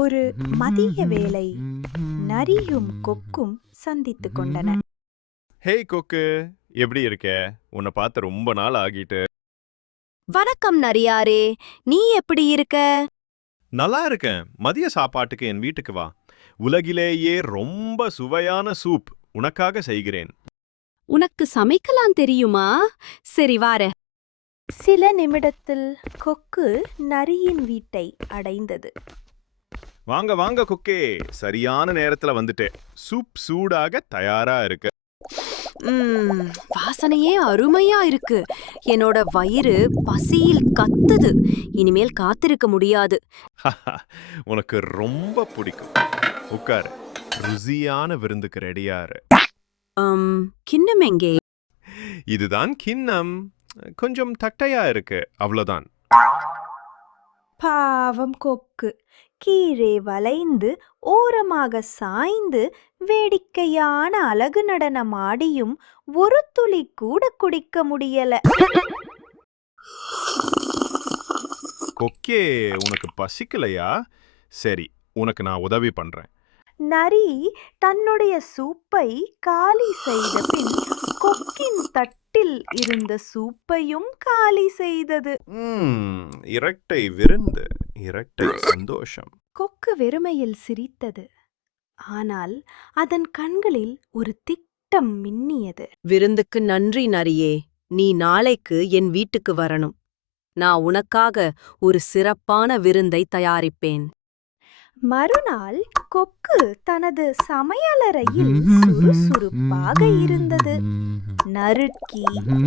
ஒரு மதிய வேளை நரியும் கொக்கும் சந்தித்துக் கொண்டன. ஹேய் கொக்கு, எப்படி இருக்க? உன்னை பார்த்து ரொம்ப நாள் ஆகிட்டு. வணக்கம் நரியாரே, நீ எப்படி இருக்க? நல்லா இருக்கேன். மதிய சாப்பாட்டுக்கு என் வீட்டுக்கு வா. உலகிலேயே ரொம்ப சுவையான சூப் உனக்காக செய்கிறேன். உனக்கு சமைக்கலாம் தெரியுமா? சரி வார. சில நிமிடத்தில் கொக்கு நரியின் வீட்டை அடைந்தது. வாங்க வாங்க கொக்கே, சரியான நேரத்துல வந்துட்டேன். சூப் சூடாக தயாரா இருக்கு. வாசனையே அருமையா இருக்கு. என்னோட வயிறு பசியில் கத்துது. இனிமேல் காத்திருக்க முடியாது. உனக்கு ரொம்ப பிடிக்கும். உட்காரு, ருசியான விருந்துக்கு ரெடியாரு. கிண்ணம் எங்கே? இதுதான் கிண்ணம். கொஞ்சம் தட்டையா இருக்கு, அவ்வளவுதான். பாவம் கொக்கு கீழே வளைந்து ஓரமாக சாய்ந்து வேடிக்கையான அழகு நடனம் ஆடியும் ஒரு துளி கூட குடிக்க முடியல. கொக்கே, உனக்கு பசிக்கலையா? சரி, உனக்கு நான் உதவி பண்றேன். நரி தன்னுடைய சூப்பை காலி செய்த பின் கொக்கின் தட்டில் இருந்த சூப்பையும் காலி செய்தது. இரட்டை விருந்து, இரட்டை சந்தோஷம். கொக்கு வெறுமையில் சிரித்தது. ஆனால் அதன் கண்களில் ஒரு திட்டம் மின்னியது. விருந்துக்கு நன்றி நரியே. நீ நாளைக்கு என் வீட்டுக்கு வரணும். நான் உனக்காக ஒரு சிறப்பான விருந்தை தயாரிப்பேன். மறுநாள் கொக்கு தனது சமையலறையில் சுறுசுறுப்பாக இருந்தது. நறுக்கி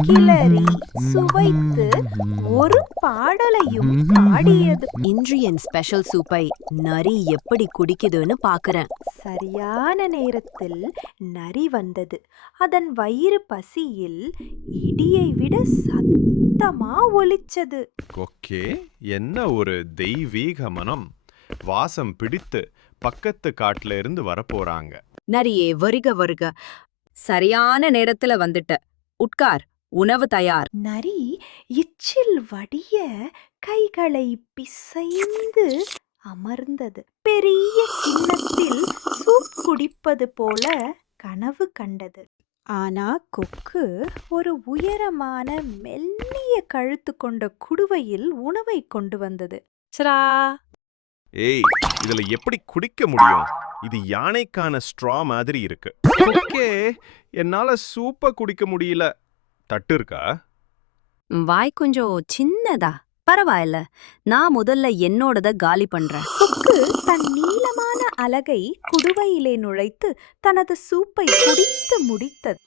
கிளறி சுவைத்து ஒரு பாடலையும் பாடியது. இன்று என் ஸ்பெஷல் சூப்பை நரி எப்படி குடிக்குதுன்னு பாக்குறேன். சரியான நேரத்தில் நரி வந்தது. அதன் வயிறு பசியில் இடியை விட சத்தமா ஒலிச்சது. கொக்கே, என்ன ஒரு தெய்வீக மனம்! வாசம் பிடித்து பக்கத்து காட்டுல இருந்து வரப்போறாங்க. நரியே, வருக வருக. சரியான நேரத்துல வந்துட்ட. உட்கார், உணவு தயார். நரி எச்சில் வடிய கைகளை பிசைந்து அமர்ந்தது. பெரிய கிண்ணத்தில் சூப் குடிப்பது போல கனவு கண்டது. ஆனா கொக்கு ஒரு உயரமான மெல்லிய கழுத்து கொண்ட குடுவையில் உணவை கொண்டு வந்தது. சரா, ஏய், இதுல எப்படி குடிக்க முடியும்? இது யானைக்கான ஸ்ட்ரா மாதிரி இருக்கு. கொக்கே, என்னால சூப்ப குடிக்க முடியல. தட்டு இருக்கா? வாய் கொஞ்சம் சின்னதா. பரவாயில்ல, நான் முதல்ல என்னோடத காலி பண்றேன். கொக்கு தன் நீளமான அலகை குடுவையிலே நுழைத்து தனது சூப்பை குடித்து முடித்தது.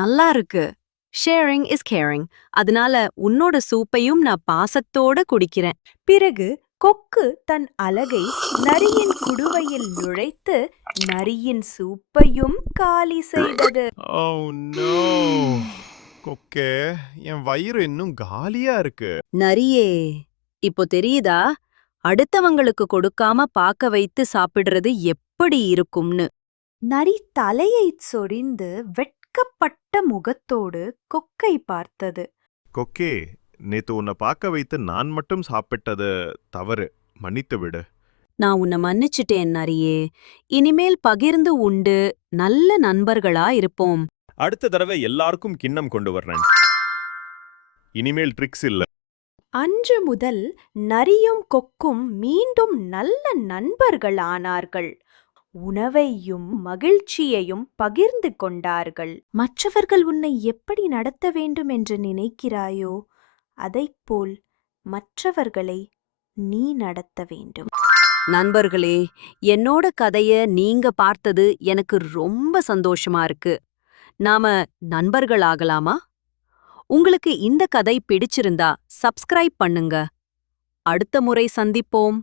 நல்லா இருக்கு. Sharing is caring. அதனால உன்னோட சூப்பையும் நான் பாசத்தோட குடிக்கிறேன். பிறகு கொக்கு தன் அலகை நரியின் குடுவையில் நுழைத்து நரியின் சூப்பையும் காலி செய்தது. Oh no! கொக்கே, என் வயிறு இன்னும் காலியா இருக்கு. நரியே, இப்போ தெரியுதா அடுத்தவங்களுக்கு கொடுக்காம பாக்க வைத்து சாப்பிடுறது எப்படி இருக்கும்னு? நரி தலையை சொரிந்து வெட்கப்பட்ட முகத்தோடு கொக்கை பார்த்தது. கொக்கே, நேத்து உன்னை பார்க்க வைத்து நான் மட்டும் சாப்பிட்டது தவறு. மன்னித்து விடு. நான் உன்னை மன்னிச்சிட்டேன் நரியே. இனிமேல் பகிர்ந்து உண்டு நல்ல நண்பர்களா இருப்போம். அடுத்த தடவை எல்லாருக்கும் கிண்ணம் கொண்டு வர்றேன். இனிமேல் ட்ரிக்ஸ் இல்ல. அன்று முதல் நரியும் கொக்கும் மீண்டும் நல்ல நண்பர்கள் ஆனார்கள். உணவையும் மகிழ்ச்சியையும் பகிர்ந்து கொண்டார்கள். மற்றவர்கள் உன்னை எப்படி நடத்த வேண்டும் என்று நினைக்கிறாயோ அதைப்போல் மற்றவர்களை நீ நடத்த வேண்டும். நண்பர்களே, என்னோட கதைய நீங்க பார்த்தது எனக்கு ரொம்ப சந்தோஷமா இருக்கு. நாம நண்பர்கள் ஆகலாமா? உங்களுக்கு இந்த கதை பிடிச்சிருந்தா சப்ஸ்கிரைப் பண்ணுங்க. அடுத்த முறை சந்திப்போம்.